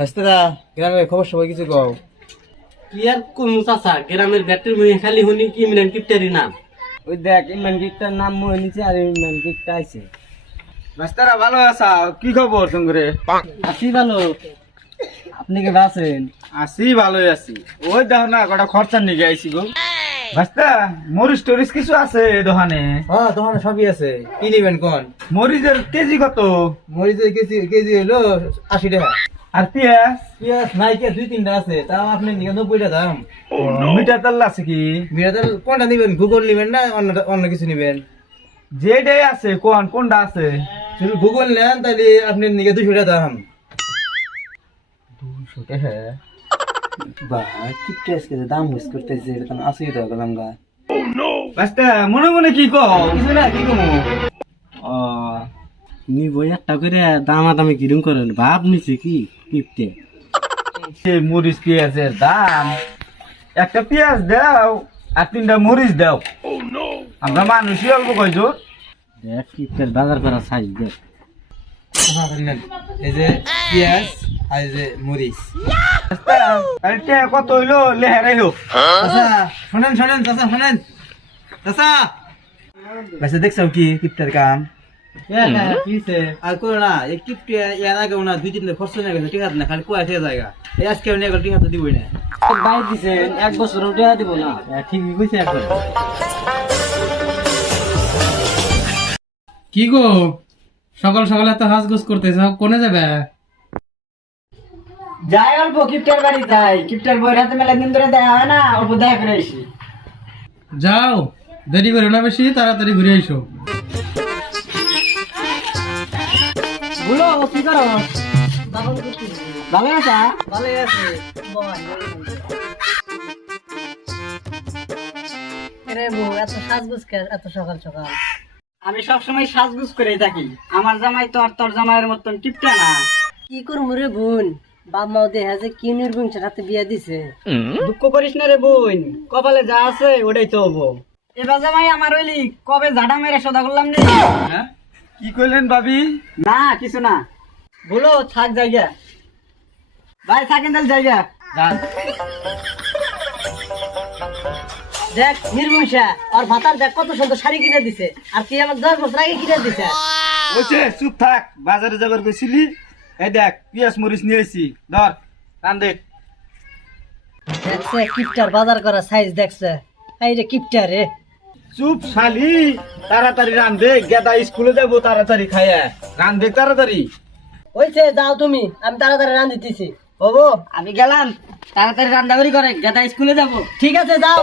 রাস্তাটা গ্রামের খবর সবাই কিছু কও। কি আর কোন চাচা গ্রামের ব্যাটের মুই খালি হুনি কি ইমরান কিপটারি নাম। ওই দেখ ইমরান কিকটার নাম মনে নিচে আর ইমরান কিকটা আছে। রাস্তাটা ভালো আছা, কি খবর তোমরে? আছি ভালো, আপনি কে আছেন? আছি ভালোই আছি। ওই দেখো না কটা খরচা নিয়ে আইছি গো। রাস্তা মরিচ টরিচ কিছু আছে দোকানে? হ্যাঁ দোকানে সবই আছে, কি নিবেন কোন? মরিচের কেজি কত? মরিচের কেজি কেজি হলো 80 টাকা। আর পেঁয়াজ? পেঁয়াজ নাই কে 2-3টা আছে, তাও আপনি নিকে 90 টাকা দাম। মিঠা তেল আছে কি? বিরাটাল কোনটা নিবেন, গুগল নিবেন না অন্য কিছু নিবেন? যেটাই আছে কোনটা আছে? যদি গুগল নেন তাহলে আপনি নিকে 200 টাকা দাম। 200 টাকা? বাহ কি টেস্ট করে দাম মিস করতেছে, এটা তো 80 টাকা গেলাম গা। রাস্তা মনে মনে কি কও? কিছু না, কি কমু? ও নিব একটা করে দামাদামি কিরম করেন, ভাব নিছে কি কিপটে। সে মরিচ পেঁয়াজের দাম, একটা পেঁয়াজ দাও আর 3টা মরিচ দাও। আমরা মানুষই অল্প কয়জন। দেখ কিপটের বাজার করা সাইজ দেখ। এই যে পেঁয়াজ আর এই যে মরিচ। আরে কত হইলো লেহারাই হোক। চাচা শোনেন শোনেন, চাচা শোনেন, চাচা বেশি দেখছো কি কিপ্টার কাম? আর করো না, এই কিপ্টে এর আগে ওনা 2-3 দিন খরচ নিয়ে গেছে, ঠিক আছে না? খালি কোয়া থেকে জায়গা এই আজকে নিয়ে গেল, ঠিক আছে দিবই না। বাইর দিছেন 1 বছর টাকা দিব না। ঠিকই কইছে এখন। কি গো সকাল সকাল এত হাজগুজ করতেছ, কোনে যাবে? যাই অল্প কিপ্টার বাড়ি যাই, কিপ্টার বই হাতে মেলা দিন ধরে দেখা হয় না, অল্প দেখা করে আসি। যাও, দেরি করো না বেশি, তাড়াতাড়ি ঘুরে এসো। বলো কি করো? ভালো আছা? ভালোই আছে। আরে বউ এত সাজগুজ কে এত সকাল সকাল? আমি সবসময় সাজগুজ করে থাকি, আমার জামাই তো আর তোর জামাইয়ের মতন কিপ্টা না। কি করবো রে বোন, বাপ মাও দেখা যে কি নির্বংশের হাতে বিয়া দিছে। দুঃখ করিস না রে বোন, কপালে যা আছে ওটাই তো হবো। এবার জামাই আমার হইলি কবে ঝাড়া মেরে সদা করলাম রে। হ্যাঁ? কি কইলেন ভাবি? না কিছু না, বলো থাক জায়গা। ভাই থাকেন তাহলে জায়গা। দেখ নির্বংশা আর ভাতার দেখ কত সুন্দর শাড়ি কিনে দিছে, আর তুই আমার 10 বছর আগে কিনে দিছে। ওইছে চুপ থাক, বাজারে যাবার গেছিলি। এই দেখ পেঁয়াজ মরিচ নিয়ে আইছি, ধর রান দেখ। দেখছে কিপটার বাজার করা সাইজ দেখছে, এই রে কিপটা রে। চুপ শালি, তাড়াতাড়ি রান দে, গেদা স্কুলে যাবো তাড়াতাড়ি খাইয়া। রান দে তাড়াতাড়ি। ওইছে যাও তুমি, আমি তাড়াতাড়ি রান দিতেছি। বাবু আমি গেলাম, তাড়াতাড়ি রান্নাবাড়ি করে, গেদা স্কুলে যাবো। ঠিক আছে যাও।